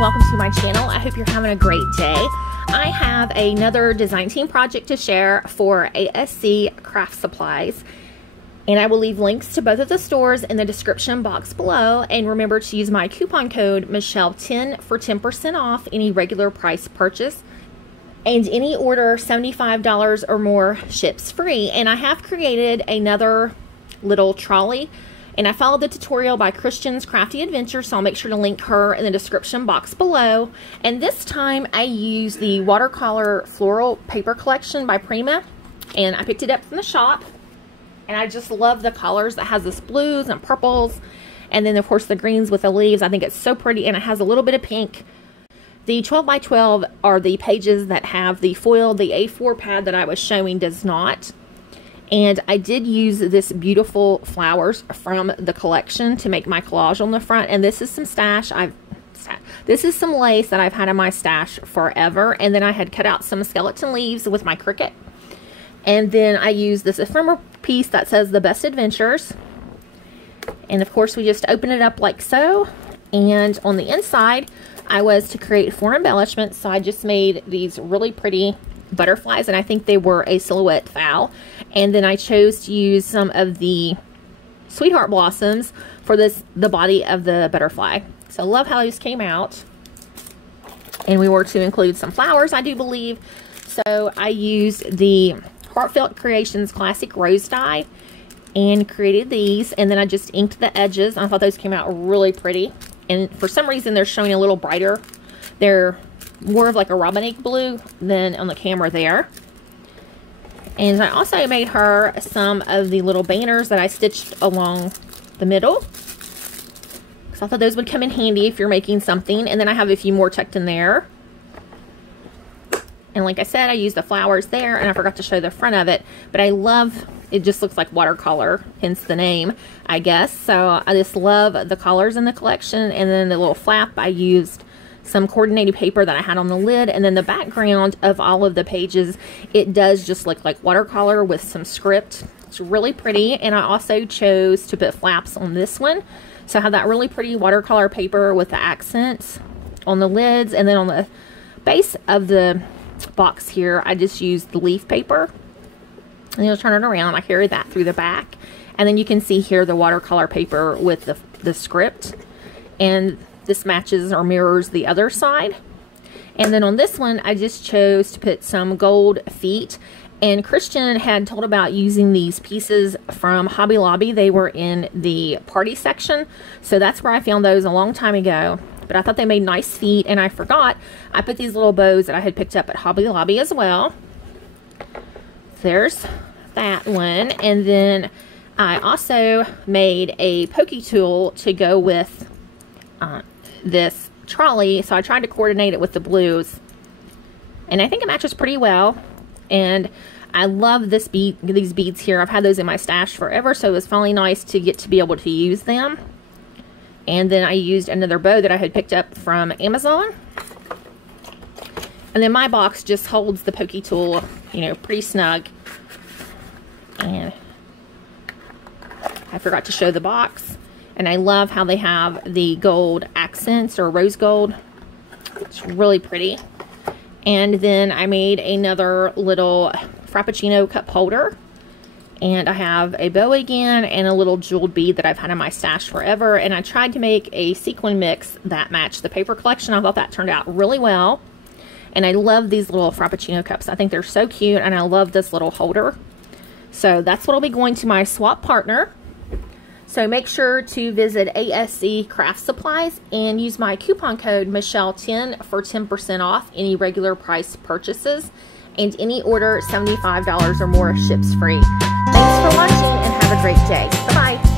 welcome to my channel. I hope you're having a great day. I have another design team project to share for ASC Craft Supplies, and I will leave links to both of the stores in the description box below. And remember to use my coupon code Michelle10 for 10% off any regular price purchase, and any order $75 or more ships free. And I have created another little trolley, and I followed the tutorial by Kristianne's Crafty Adventure, so I'll make sure to link her in the description box below. And this time I used the Watercolor Floral Paper Collection by Prima, and I picked it up from the shop. And I just love the colors. It has this blues and purples, and then of course the greens with the leaves. I think it's so pretty, and it has a little bit of pink. The 12 by 12 are the pages that have the foil. The A4 pad that I was showing does not. And I did use this beautiful flowers from the collection to make my collage on the front. And this is some this is some lace that I've had in my stash forever. And then I had cut out some skeleton leaves with my Cricut. And then I used this ephemera piece that says The Best Adventures. And of course we just open it up like so. And on the inside, I was to create 4 embellishments. So I just made these really pretty butterflies, and I think they were a silhouette fowl. And then I chose to use some of the sweetheart blossoms for the body of the butterfly. So I love how these came out. And we were to include some flowers, I do believe. So I used the Heartfelt Creations Classic Rose Die and created these, and then I just inked the edges. I thought those came out really pretty, and for some reason they're showing a little brighter. They're more of like a robin blue than on the camera there. And I also made her some of the little banners that I stitched along the middle, because I thought those would come in handy if you're making something. And then I have a few more tucked in there. And like I said, I used the flowers there, and I forgot to show the front of it, but I love it. Just looks like watercolor, hence the name, I guess. So I just love the colors in the collection. And then the little flap, I used some coordinated paper that I had on the lid, and then the background of all of the pages, it does just look like watercolor with some script. It's really pretty. And I also chose to put flaps on this one, so I have that really pretty watercolor paper with the accents on the lids. And then on the base of the box here, I just used the leaf paper, and you'll turn it around. I carry that through the back, and then you can see here the watercolor paper with the script, and this matches or mirrors the other side. And then on this one, I just chose to put some gold feet. And Kristianne had told about using these pieces from Hobby Lobby. They were in the party section, so that's where I found those a long time ago. But I thought they made nice feet, and I forgot I put these little bows that I had picked up at Hobby Lobby as well. There's that one. And then I also made a Pokey tool to go with this trolley, so I tried to coordinate it with the blues, and I think it matches pretty well. And I love these beads here. I've had those in my stash forever, so it was finally nice to get to be able to use them. And then I used another bow that I had picked up from Amazon, and then my box just holds the Pokey tool, you know, pretty snug. And I forgot to show the box. And I love how they have the gold accents, or rose gold. It's really pretty. And then I made another little Frappuccino cup holder. And I have a bow again and a little jeweled bead that I've had in my stash forever. And I tried to make a sequin mix that matched the paper collection. I thought that turned out really well. And I love these little Frappuccino cups. I think they're so cute, and I love this little holder. So that's what will be going to my swap partner. So make sure to visit ASC Craft Supplies and use my coupon code Michelle10 for 10% off any regular price purchases, and any order $75 or more ships free. Thanks for watching, and have a great day. Bye-bye.